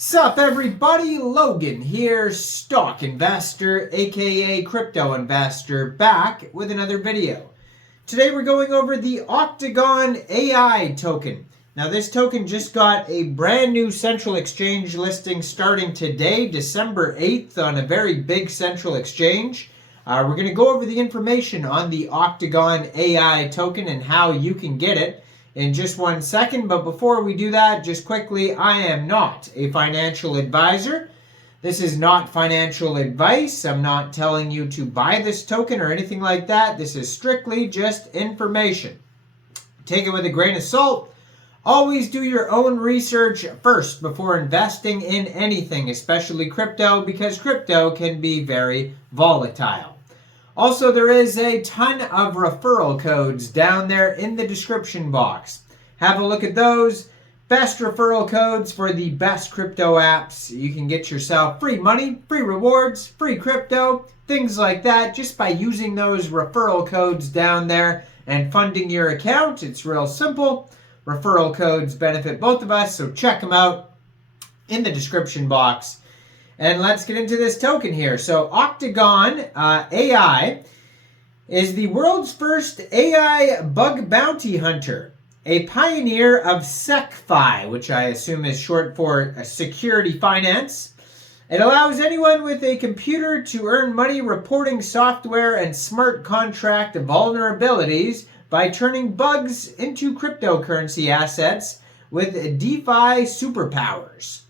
Sup everybody, Logan here, stock investor aka crypto investor, back with another video. Today we're going over the Otacon AI token. Now this token just got a brand new central exchange listing starting today, December 8th, on a very big central exchange. We're going to go over the information on the Otacon AI token and how you can get it in just 1 second. But before we do that, just quickly, I am not a financial advisor. This is not financial advice. I'm not telling you to buy this token or anything like that. This is strictly just information. Take it with a grain of salt. Always do your own research first before investing in anything, especially crypto, because crypto can be very volatile. Also, there is a ton of referral codes down there in the description box. Have a look at those. Best referral codes for the best crypto apps. You can get yourself free money, free rewards, free crypto, things like that, just by using those referral codes down there and funding your account. It's real simple. Referral codes benefit both of us, so check them out in the description box. And let's get into this token here. So Otacon AI is the world's first AI bug bounty hunter, a pioneer of SecFi, which I assume is short for security finance. It allows anyone with a computer to earn money reporting software and smart contract vulnerabilities by turning bugs into cryptocurrency assets with DeFi superpowers.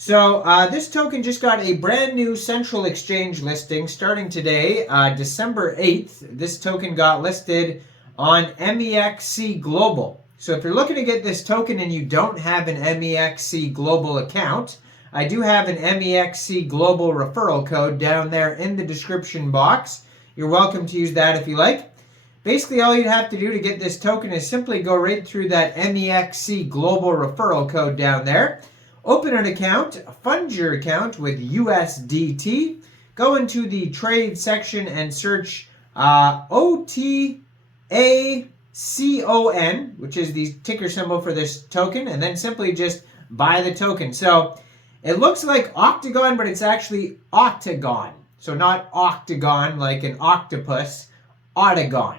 So this token just got a brand new central exchange listing starting today, December 8th. This token got listed on Mexc Global. So if you're looking to get this token and you don't have an Mexc Global account, I do have an Mexc Global referral code down there in the description box. You're welcome to use that if you like. Basically, all you'd have to do to get this token is simply go right through that Mexc Global referral code down there. Open an account, fund your account with USDT, go into the trade section and search Otacon, which is the ticker symbol for this token, and then simply just buy the token. So it looks like Octagon, but it's actually Otacon. So not octagon like an octopus, Otacon.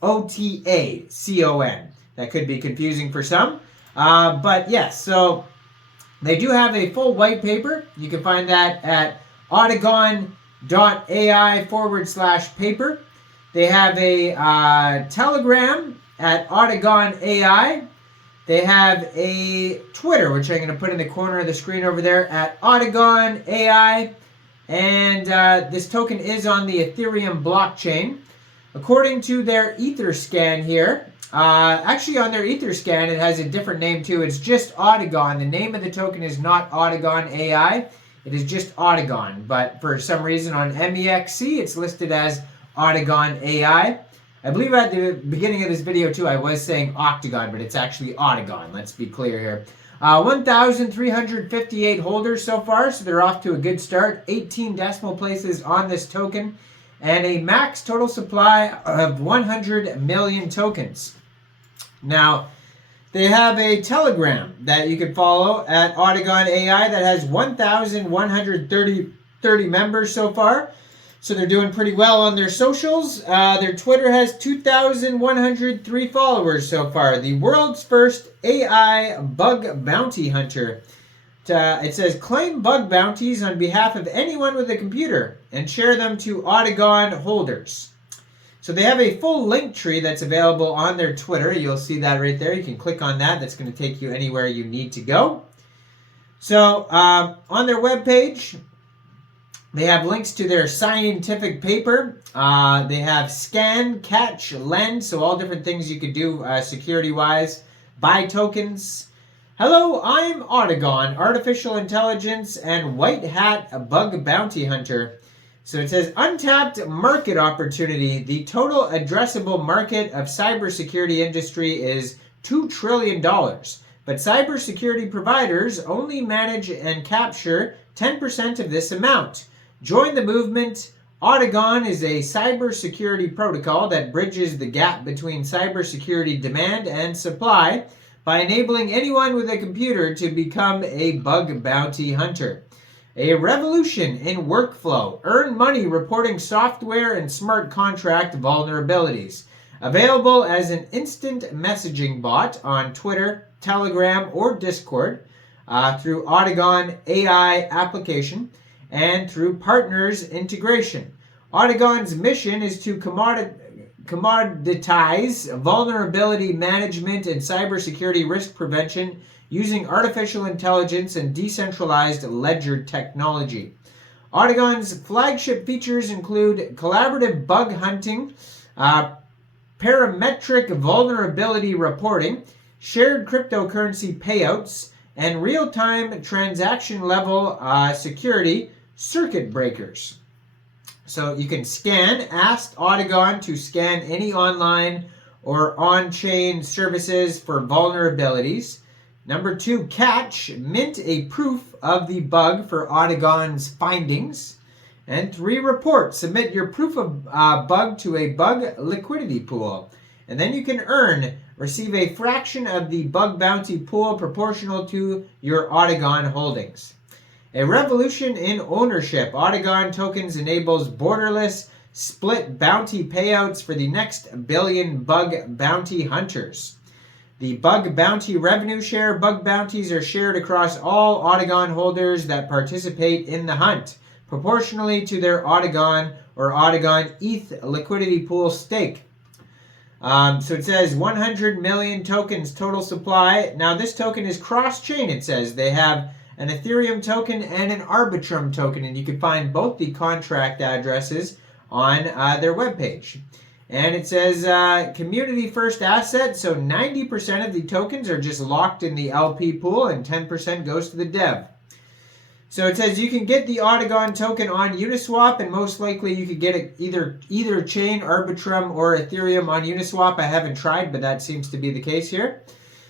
Otacon. That could be confusing for some. But yes, so they do have a full white paper. You can find that at otacon.ai/paper. They have a Telegram at Otacon AI. They have a Twitter, which I'm going to put in the corner of the screen over there, at Otacon AI. And this token is on the Ethereum blockchain. According to their Etherscan here, actually on their Etherscan it has a different name too. It's just Otacon. The name of the token is not Otacon AI. It is just Otacon. But for some reason on Mexc it's listed as Otacon AI. I believe at the beginning of this video too I was saying Octagon, but it's actually Otacon. Let's be clear here. 1,358 holders so far, so they're off to a good start. 18 decimal places on this token, and a max total supply of 100 million tokens. Now, they have a Telegram that you can follow at Otacon AI that has 1,130 members so far. So they're doing pretty well on their socials. Their Twitter has 2,103 followers so far. The world's first AI bug bounty hunter. It says, claim bug bounties on behalf of anyone with a computer and share them to Otacon holders. So they have a full link tree that's available on their Twitter. You'll see that right there. You can click on that. That's going to take you anywhere you need to go. So on their webpage, they have links to their scientific paper. They have scan, catch, lend, so all different things you could do security-wise. Buy tokens. Hello, I'm Otacon, artificial intelligence and white hat bug bounty hunter. So it says, untapped market opportunity. The total addressable market of cybersecurity industry is $2 trillion. But cybersecurity providers only manage and capture 10% of this amount. Join the movement. Otacon is a cybersecurity protocol that bridges the gap between cybersecurity demand and supply by enabling anyone with a computer to become a bug bounty hunter. A revolution in workflow. Earn money reporting software and smart contract vulnerabilities. Available as an instant messaging bot on Twitter, Telegram, or Discord through Otacon AI application and through partners integration. Otacon's mission is to commoditize vulnerability management and cybersecurity risk prevention using artificial intelligence and decentralized ledger technology. Otacon's flagship features include collaborative bug hunting, parametric vulnerability reporting, shared cryptocurrency payouts, and real-time transaction-level security circuit breakers. So you can ask Otacon to scan any online or on-chain services for vulnerabilities. Number 2, mint a proof of the bug for Otacon's findings. And 3, report. Submit your proof of bug to a bug liquidity pool. And then you can receive a fraction of the bug bounty pool proportional to your Otacon holdings. A revolution in ownership. Otacon tokens enables borderless split bounty payouts for the next billion bug bounty hunters. The bug bounty revenue share. Bug bounties are shared across all Otacon holders that participate in the hunt, proportionally to their Otacon or Otacon ETH liquidity pool stake. So it says 100 million tokens total supply. Now this token is cross-chain, it says. They have an Ethereum token and an Arbitrum token, and you can find both the contract addresses on their webpage. And it says community first asset, so 90% of the tokens are just locked in the LP pool and 10% goes to the dev. So it says you can get the Otacon token on Uniswap, and most likely you could get it either chain, Arbitrum, or Ethereum on Uniswap. I haven't tried, but that seems to be the case here.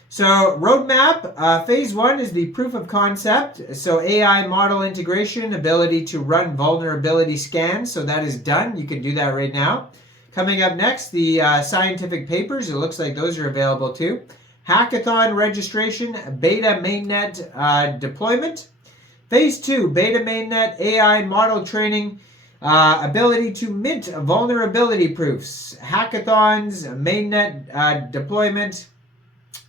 So roadmap, phase 1 is the proof of concept. So AI model integration, ability to run vulnerability scans. So that is done. You can do that right now. Coming up next, the scientific papers. It looks like those are available too. Hackathon registration, beta mainnet deployment. Phase 2, beta mainnet AI model training, ability to mint vulnerability proofs, hackathons, mainnet deployment.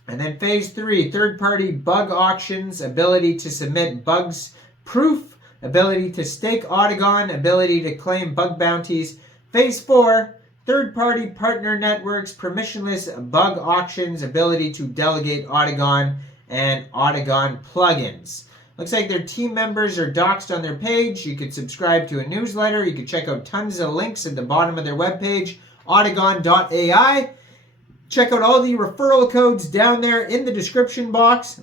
And then phase 3, third-party bug auctions, ability to submit bugs proof, ability to stake Otacon, ability to claim bug bounties. Phase 4, third-party partner networks, permissionless bug auctions, ability to delegate Otacon, and Otacon plugins. Looks like their team members are doxed on their page. You could subscribe to a newsletter. You can check out tons of links at the bottom of their webpage, otacon.ai. Check out all the referral codes down there in the description box,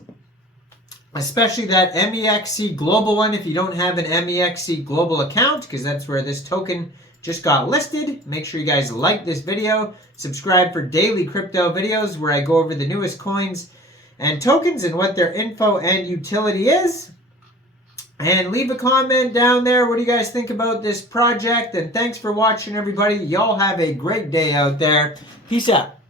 especially that Mexc Global one if you don't have an Mexc Global account, because that's where this token just got listed. Make sure you guys like this video. Subscribe for daily crypto videos where I go over the newest coins and tokens and what their info and utility is. And leave a comment down there. What do you guys think about this project? And thanks for watching, everybody. Y'all have a great day out there. Peace out.